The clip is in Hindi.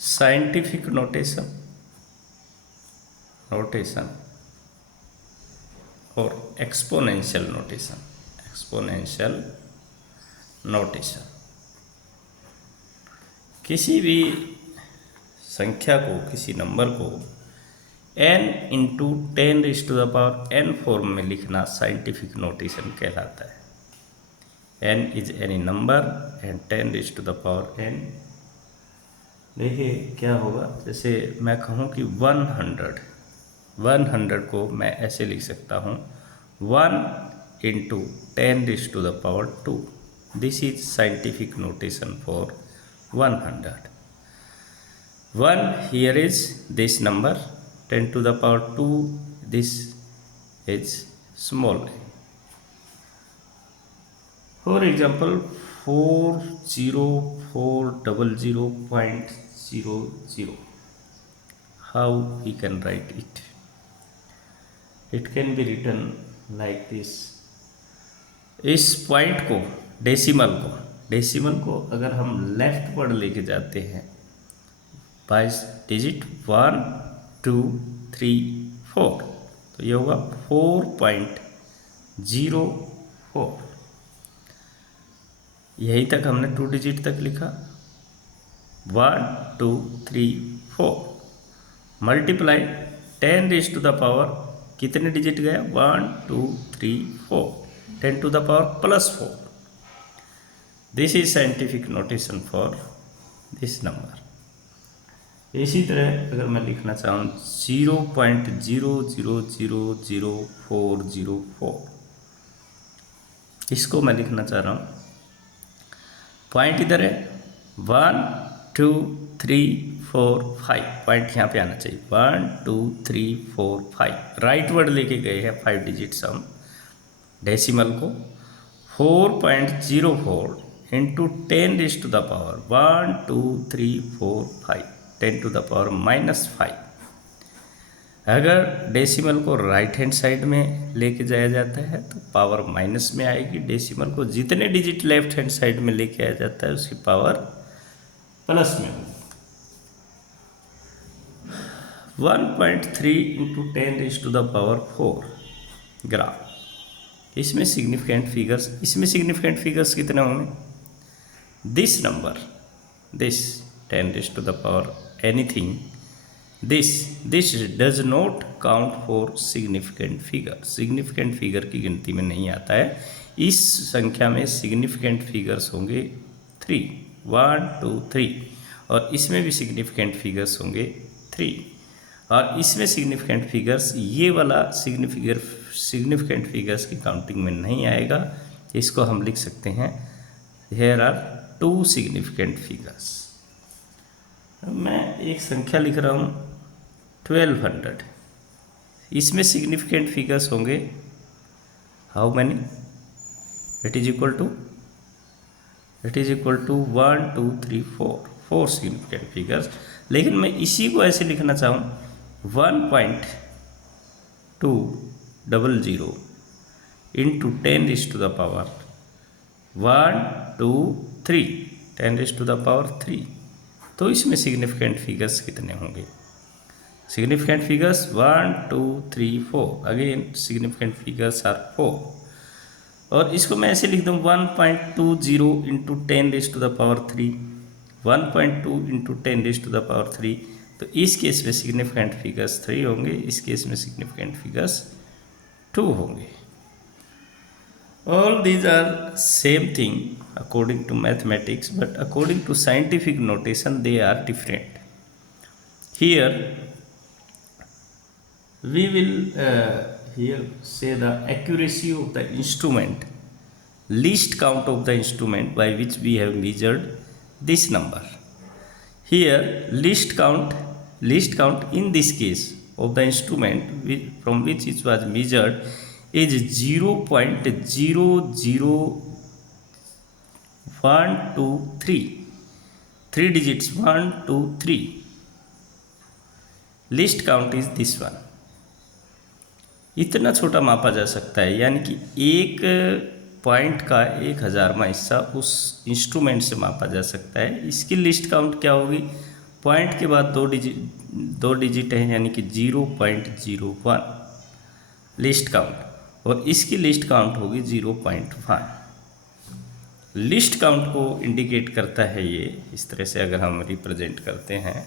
साइंटिफिक नोटेशन और एक्सपोनेंशियल नोटेशन। किसी भी संख्या को, किसी नंबर को n इंटू 10⁻n फॉर्म में लिखना साइंटिफिक नोटेशन कहलाता है। n is any number and 10⁻n। देखिए क्या होगा, जैसे मैं कहूँ कि 100 को मैं ऐसे लिख सकता हूँ 1 into 10⁻²। This is scientific notation for 100। 1 here is this number, 10⁻², this is small a. For example, 40400.00. How we can write it? It can be written like this. इस पॉइंट को, डेसिमल को अगर हम लेफ्ट वर्ड लेके जाते हैं बाय डिजिट 1 2 3 4, तो ये होगा 4.04। यहीं तक हमने 2 डिजिट तक लिखा। 1 2 3 4 मल्टीप्लाई 10⁻, कितने डिजिट गया 1 2 3 4, 10⁻+4। This is scientific notation for this number. इसी तरह अगर मैं लिखना चाहूँ 0.000404, इसको मैं लिखना चाह रहा हूँ, पॉइंट इधर है 1 2 3 4 5, पॉइंट यहाँ पे आना चाहिए 1 2 3 4 5। राइट वर्ड लेके गए हैं 5 डिजिट्स हम डेसिमल को। 4.04 इंटू 10⁻, 1 2 3 4 5, 10⁻⁻5। अगर डेसिमल को राइट हैंड साइड में लेके जाया जाता है तो पावर माइनस में आएगी। डेसिमल को जितने डिजिट लेफ्ट हैंड साइड में लेके आया जाता है उसकी पावर प्लस में होगी। 1.3 इंटू 10⁻4 ग्राम। इसमें सिग्निफिकेंट फिगर्स कितने होंगे? This number, this 10⁻ anything, this does not count for significant figure की गिनती में नहीं आता है। इस संख्या में सिग्निफिकेंट फिगर्स होंगे 3, 1 2 3, और इसमें भी सिग्निफिकेंट फिगर्स होंगे 3, और इसमें सिग्निफिकेंट फिगर्स, ये वाला सिग्निफिकेंट फिगर्स की काउंटिंग में नहीं आएगा। इसको हम लिख सकते हैं here are 2 significant figures। मैं एक संख्या लिख रहा हूँ 1200, इसमें सिग्निफिकेंट फिगर्स होंगे how many? It is equal to 1 2 3 4 significant figures. लेकिन मैं इसी को ऐसे लिखना चाहूँ 1.200 इंटू 10⁻1 2 3, 10⁻3, तो इसमें सिग्निफिकेंट फिगर्स कितने होंगे? Significant figures 1 2 3 4, again significant figures are 4। और इसको मैं ऐसे लिख दूँ 1.20 इंटू 10⁻3, 1.2 इंटू 10⁻3, तो इस केस में सिग्निफिकेंट फिगर्स 3 होंगे, इस केस में सिग्निफिकेंट फिगर्स 2 होंगे। All these are same thing according to mathematics, but according to scientific notation they are different. Here we will here say the accuracy of the instrument, least count of the instrument by which we have measured this number. Here least count in this case of the instrument from which it was measured is 0.00123, 3 digits 1 2 3. Least count is this one. इतना छोटा मापा जा सकता है, यानी कि एक पॉइंट का 1000वां हिस्सा उस इंस्ट्रूमेंट से मापा जा सकता है। इसकी लिस्ट काउंट क्या होगी? पॉइंट के बाद दो डिजिट है यानी कि 0.01 लिस्ट काउंट, और इसकी लिस्ट काउंट होगी 0.1। लिस्ट काउंट को इंडिकेट करता है ये, इस तरह से अगर हम रिप्रेजेंट करते हैं